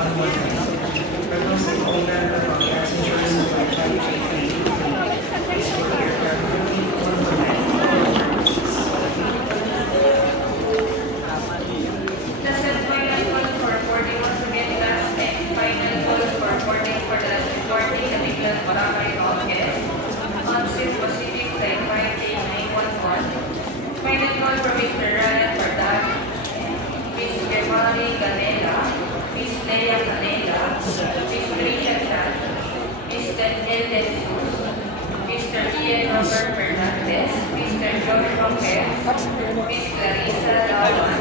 Proposing waiver of all passengers of Flight 533 is for the aircraft crew or for The set final call for boarding once again last next final call for boarding for the boarding the Biglan Boracay all guests on Swiss Pacific Flight 58911. Final call for Mr. Ryan Pardag, Miss Gemari Ganela, Miss Leia Canela, Miss Trisha Chan, Miss Daniel De Jesus, Mr. Ian Robert Fernandez, Mr. Josh Roque, Miss Clarissa Lawan,